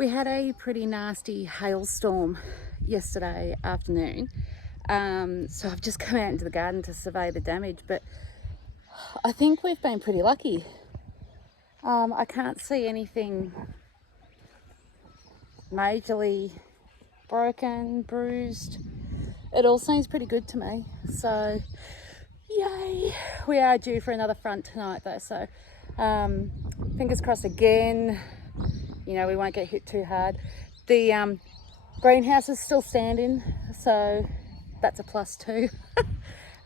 We had a pretty nasty hailstorm yesterday afternoon, so I've just come out into the garden to survey the damage, but I think we've been pretty lucky. I can't see anything majorly broken, bruised. It all seems pretty good to me, so yay. We are due for another front tonight though, so fingers crossed again, you know, we won't get hit too hard. The greenhouse is still standing, so that's a plus too.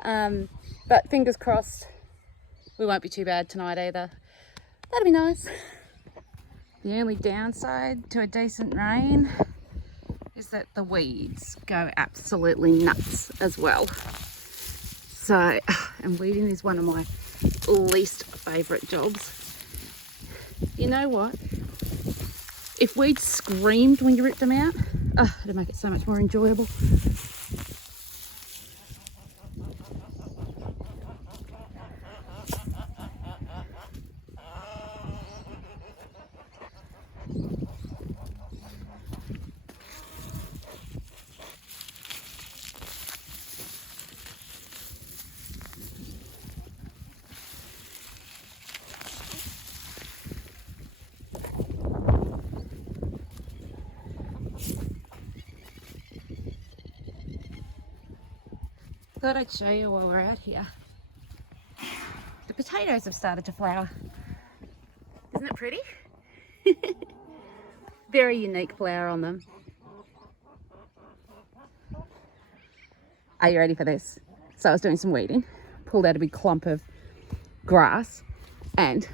But fingers crossed we won't be too bad tonight either. That'd be nice. The only downside to a decent rain is that the weeds go absolutely nuts as well. So, and weeding is one of my least favourite jobs. You know what? If weeds screamed when you ripped them out, it'd make it so much more enjoyable. Thought I'd show you while we're out here. The potatoes have started to flower. Isn't it pretty? Very unique flower on them. Are you ready for this? So I was doing some weeding, pulled out a big clump of grass, and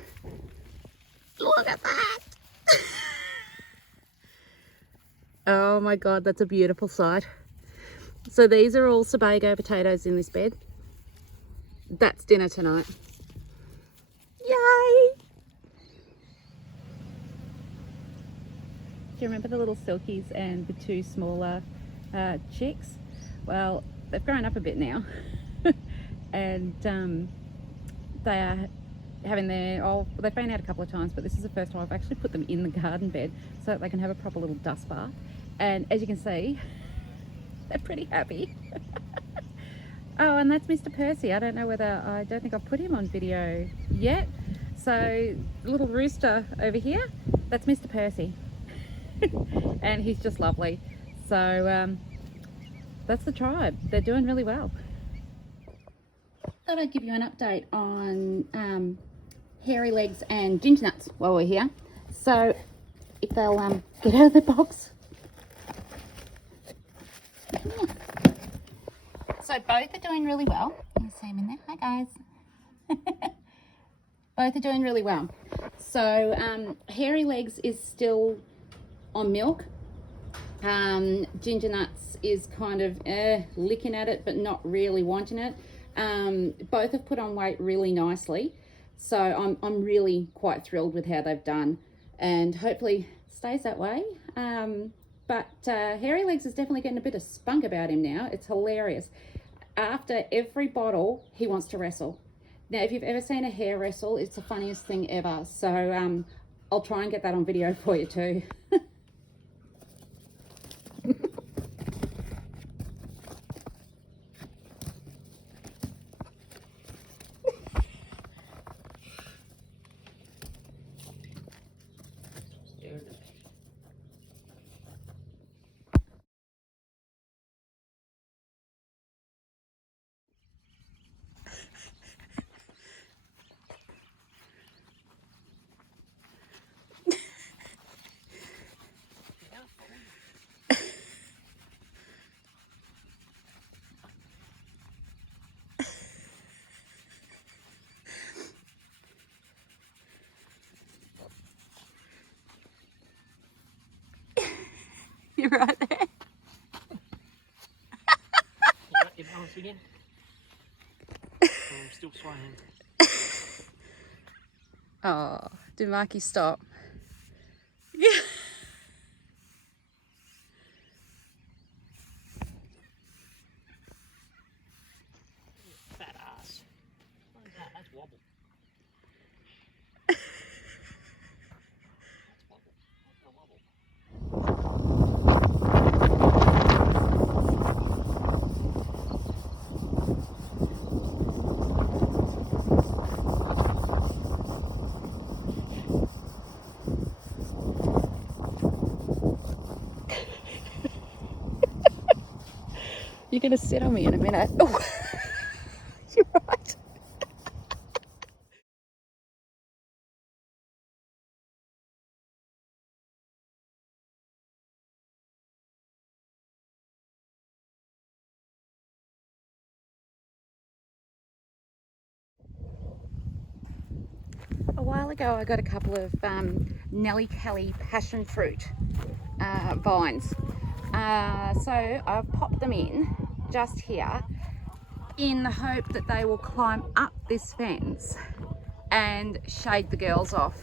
look at that! Oh my God, that's a beautiful sight. So these are all Sebago potatoes in this bed. That's dinner tonight. Yay! Do you remember the little silkies and the two smaller chicks? Well, they've grown up a bit now. And they are having their, they've been out a couple of times, but this is the first time I've actually put them in the garden bed so that they can have a proper little dust bath. And as you can see, they're pretty happy. Oh, and that's Mr. Percy. I don't think I've put him on video yet. So, little rooster over here, that's Mr. Percy. And he's just lovely. So, that's the tribe. They're doing really well. Thought I'd give you an update on hairy legs and ginger nuts while we're here. So, if they'll get out of the box. So both are doing really well. You see them in there. Hi guys. Both are doing really well. So hairy legs is still on milk. Ginger nuts is kind of licking at it but not really wanting it. Both have put on weight really nicely. So I'm really quite thrilled with how they've done, and hopefully stays that way. But hairy legs is definitely getting a bit of spunk about him now. It's hilarious. After every bottle, he wants to wrestle. Now, if you've ever seen a hair wrestle, it's the funniest thing ever. So I'll try and get that on video for you too. You're right there. Your balance again. I'm still swaying. Oh, did Marky stop? Yeah. Fat ass. That's wobble. That's wobble. That's a wobble. you're going to sit on me in a minute. Oh, you're right. A while ago I got a couple of Nellie Kelly passion fruit vines. So I've popped them in just here in the hope that they will climb up this fence and shade the girls off.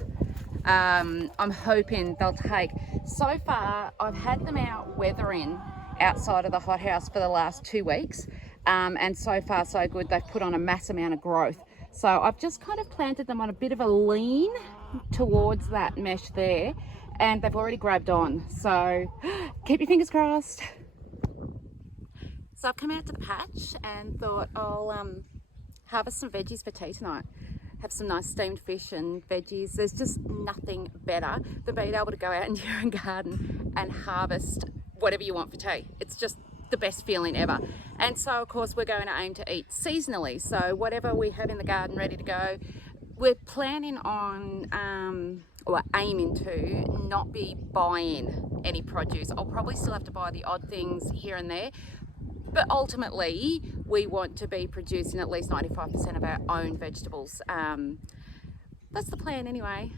I'm hoping they'll take. So far I've had them out weathering outside of the hothouse for the last 2 weeks, and so far so good. They've put on a mass amount of growth. So I've just kind of planted them on a bit of a lean towards that mesh there, and they've already grabbed on. So keep your fingers crossed. So I've come out to the patch and thought I'll harvest some veggies for tea tonight. Have some nice steamed fish and veggies. There's just nothing better than being able to go out into your own garden and harvest whatever you want for tea. It's just the best feeling ever. And so of course we're going to aim to eat seasonally. So whatever we have in the garden ready to go, we're planning on, or aiming to not be buying any produce. I'll probably still have to buy the odd things here and there, but ultimately we want to be producing at least 95% of our own vegetables. That's the plan anyway.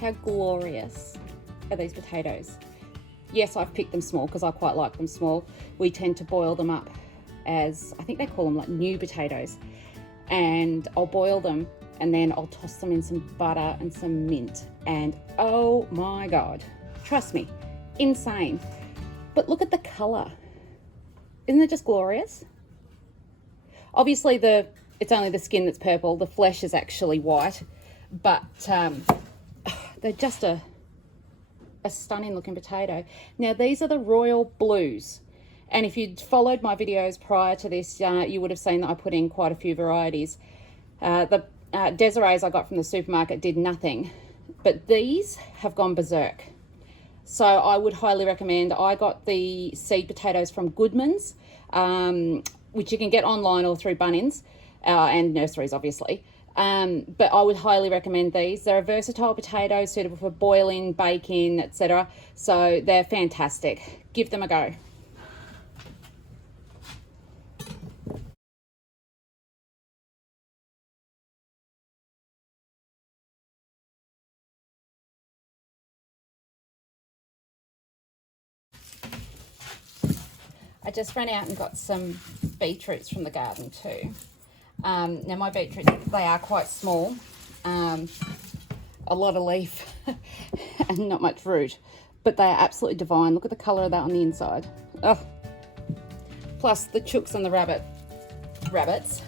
How glorious are these potatoes? Yes, I've picked them small because I quite like them small. We tend to boil them up as, I think they call them like new potatoes. And I'll boil them and then I'll toss them in some butter and some mint. And oh my God, trust me, insane. But look at the color. Isn't it just glorious? Obviously it's only the skin that's purple. The flesh is actually white, but they're just a stunning looking potato. Now these are the Royal Blues. And if you'd followed my videos prior to this, you would have seen that I put in quite a few varieties. The Desirees I got from the supermarket did nothing, but these have gone berserk. So I would highly recommend. I got the seed potatoes from Goodman's, which you can get online or through Bunnings and nurseries, obviously. But I would highly recommend these. They're a versatile potato, suitable for boiling, baking, etc. So they're fantastic. Give them a go. I just ran out and got some beetroots from the garden too. Now my beetroots, they are quite small, a lot of leaf and not much root, but they are absolutely divine. Look at the colour of that on the inside. Oh. Plus the chooks and the rabbits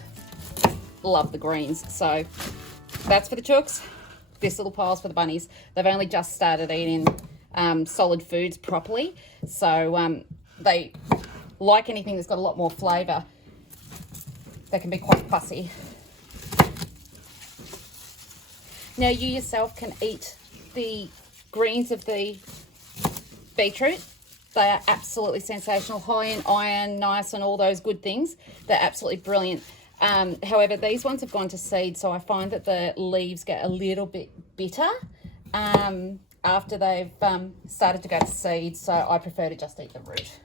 love the greens. So that's for the chooks. This little pile's for the bunnies. They've only just started eating solid foods properly. So they like anything that's got a lot more flavour. They can be quite fussy. Now you yourself can eat the greens of the beetroot. They are absolutely sensational, high in iron, nice, and all those good things. They're absolutely brilliant. However, these ones have gone to seed, so I find that the leaves get a little bit bitter after they've started to go to seed, so I prefer to just eat the root.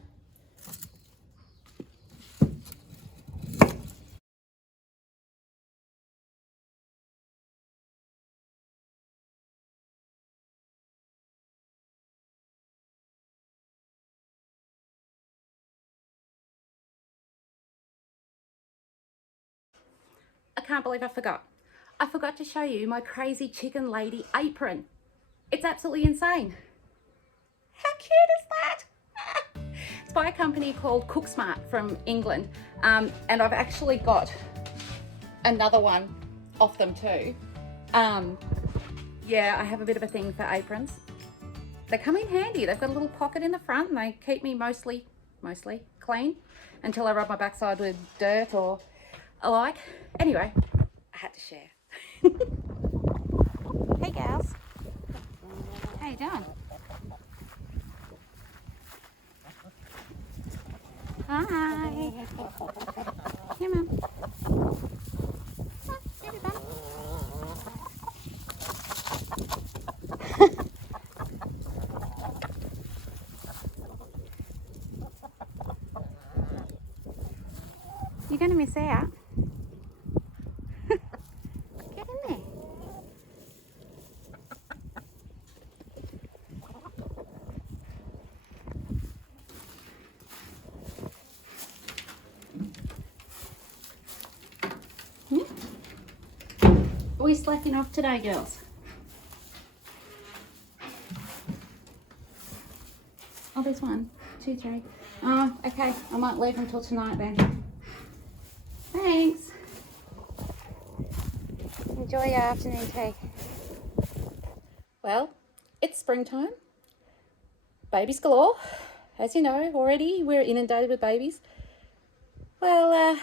I can't believe I forgot. I forgot to show you my crazy chicken lady apron. It's absolutely insane. How cute is that? It's by a company called Cooksmart from England. And I've actually got another one off them too. Yeah, I have a bit of a thing for aprons. They come in handy. They've got a little pocket in the front and they keep me mostly clean until I rub my backside with dirt or alike. Anyway, I had to share. Hey gals, how you doing? Hi. Here, Mum. Here, Mum. You're going to miss out. Get in there. Are we slacking off today, girls? Oh, there's 1, 2, 3. Oh, okay. I might leave until tonight then. Thanks. Enjoy your afternoon tea. Well, it's springtime. Babies galore. As you know already, we're inundated with babies. Well,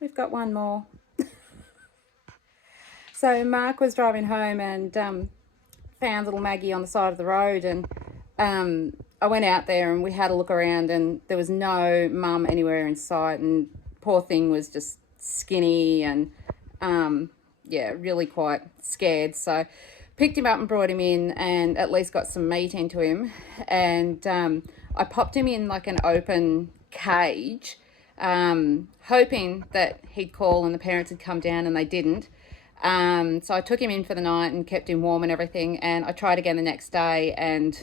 we've got one more. So Mark was driving home and found little Maggie on the side of the road, and I went out there and we had a look around and there was no mum anywhere in sight, and poor thing was just skinny and yeah, really quite scared. So picked him up and brought him in and at least got some meat into him, and I popped him in like an open cage, hoping that he'd call and the parents had come down, and they didn't. So I took him in for the night and kept him warm and everything, and I tried again the next day, and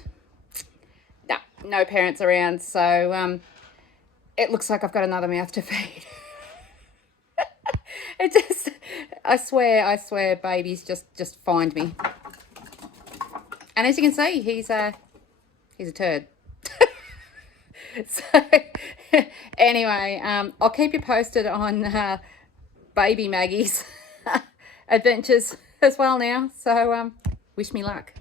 no parents around, so it looks like I've got another mouth to feed. It just, I swear babies just find me. And as you can see, he's a turd. So anyway, I'll keep you posted on baby Maggie's adventures as well now. So wish me luck.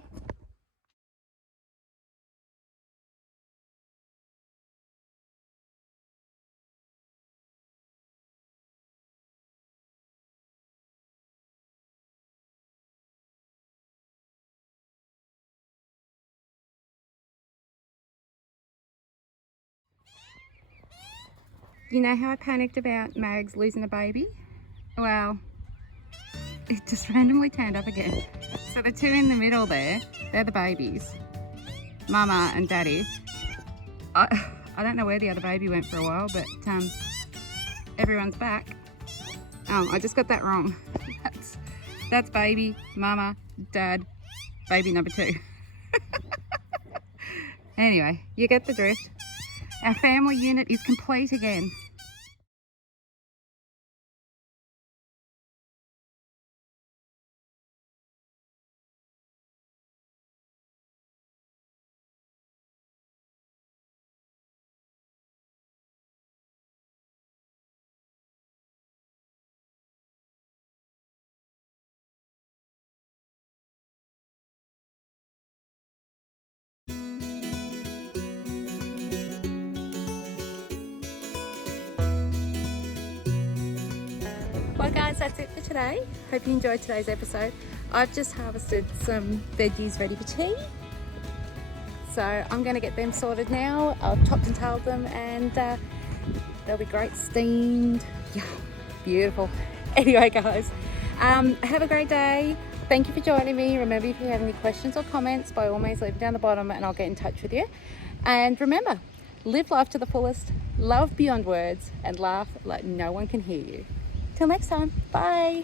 You know how I panicked about Mags losing a baby? Well, it just randomly turned up again. So the two in the middle there, they're the babies. Mama and Daddy. I don't know where the other baby went for a while, but everyone's back. I just got that wrong. That's baby, Mama, Dad, baby number 2. Anyway, you get the drift. Our family unit is complete again. Well guys, that's it for today. Hope you enjoyed today's episode. I've just harvested some veggies ready for tea. So I'm going to get them sorted now. I've topped and tailed them, and they'll be great steamed. Yeah, beautiful. Anyway guys, have a great day. Thank you for joining me. Remember, if you have any questions or comments, by all means leave them down the bottom and I'll get in touch with you. And remember, live life to the fullest, love beyond words, and laugh like no one can hear you. Till next time, bye.